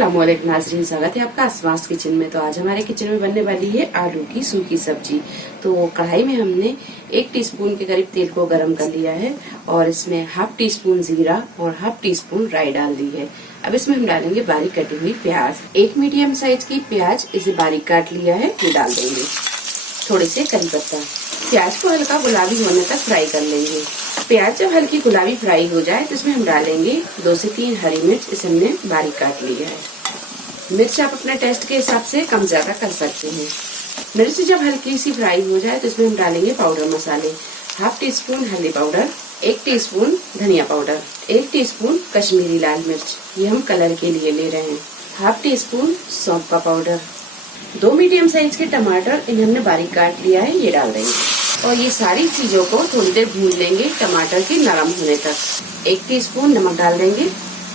अस्सलामुअलैकुम नाज़रीन, स्वागत है आपका आसमा किचन में। तो आज हमारे किचन में बनने वाली है आलू की सूखी सब्जी। तो कढ़ाई में हमने 1 टीस्पून के करीब तेल को गरम कर लिया है और इसमें हाफ टी स्पून जीरा और हाफ टी स्पून राई डाल दी है। अब इसमें हम डालेंगे बारीक कटी हुई प्याज। 1 मीडियम साइज की प्याज इसे बारीक काट लिया है, ये डाल देंगे। थोड़े से करी पत्ता। प्याज को हल्का गुलाबी होने तक फ्राई कर लेंगे। प्याज जब हल्की गुलाबी फ्राई हो जाए तो इसमें हम डालेंगे 2 से 3 हरी मिर्च, इसे हमने बारीक काट लिया है। मिर्च आप अपने टेस्ट के हिसाब से कम ज्यादा कर सकते हैं। मिर्च जब हल्की सी फ्राई हो जाए तो इसमें हम डालेंगे पाउडर मसाले। हाफ टी स्पून हल्दी पाउडर, 1 टीस्पून धनिया पाउडर, 1 टीस्पून कश्मीरी लाल मिर्च, ये हम कलर के लिए ले रहे हैं। हाफ टी स्पून सौंफ का पाउडर, 2 मीडियम साइज के टमाटर, इन्हें हमने बारीक काट लिया है, ये डाल देंगे। और ये सारी चीजों को थोड़ी देर भून लेंगे टमाटर के नरम होने तक। 1 टीस्पून नमक डाल देंगे।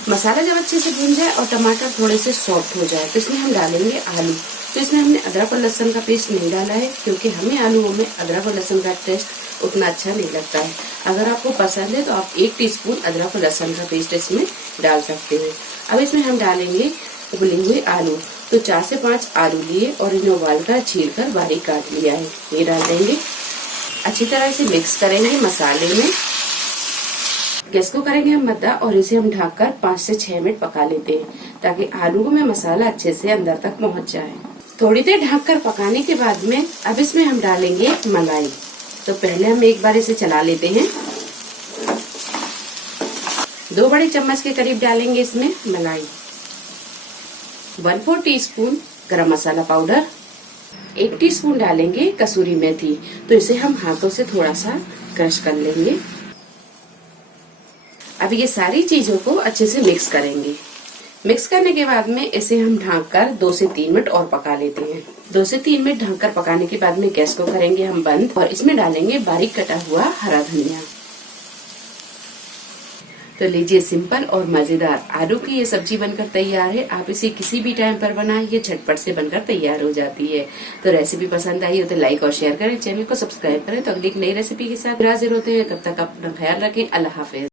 मसाला जब अच्छे से भून जाए और टमाटर थोड़े से सॉफ्ट हो जाए तो इसमें हम डालेंगे आलू। तो इसमें हमने अदरक और लहसुन का पेस्ट नहीं डाला है, क्योंकि हमें आलूओं में अदरक और लहसुन का टेस्ट उतना अच्छा नहीं लगता है। अगर आपको पसंद है तो आप 1 टीस्पून अदरक और लहसुन का पेस्ट इसमें डाल सकते हो। अब इसमें हम डालेंगे उबले हुए आलू। तो 4 से 5 आलू लिए और इन्हें उबाल कर छील कर बारीक काट लिया है, ये डाल देंगे। अच्छी तरह से मिक्स करेंगे मसाले में। गैस को करेंगे हम मद्दा और इसे हम ढककर 5 से 6 मिनट पका लेते हैं, ताकि आलू में मसाला अच्छे से अंदर तक पहुंच जाए। थोड़ी देर ढककर पकाने के बाद में अब इसमें हम डालेंगे मलाई। तो पहले हम एक बार इसे चला लेते हैं। 2 बड़े चम्मच के करीब डालेंगे इसमें मलाई। 1/4 टीस्पून गरम मसाला पाउडर, 1 टीस्पून डालेंगे कसूरी मेथी। तो इसे हम हाथों से थोड़ा सा क्रश कर लेंगे। अब ये सारी चीजों को अच्छे से मिक्स करेंगे। मिक्स करने के बाद में इसे हम ढककर 2 से 3 मिनट और पका लेते हैं। 2 से 3 मिनट ढककर पकाने के बाद में गैस को करेंगे हम बंद और इसमें डालेंगे बारीक कटा हुआ हरा धनिया। तो लीजिए, सिंपल और मजेदार आलू की ये सब्जी बनकर तैयार है। आप इसे किसी भी टाइम पर बनाएं, ये झटपट से बनकर तैयार हो जाती है। तो रेसिपी पसंद आई हो तो लाइक और शेयर करें, चैनल को सब्सक्राइब करें। तो अगली एक नई रेसिपी के साथ हाजिर होते हैं। तब तक अपना ख्याल रखें। अल्लाह हाफिज।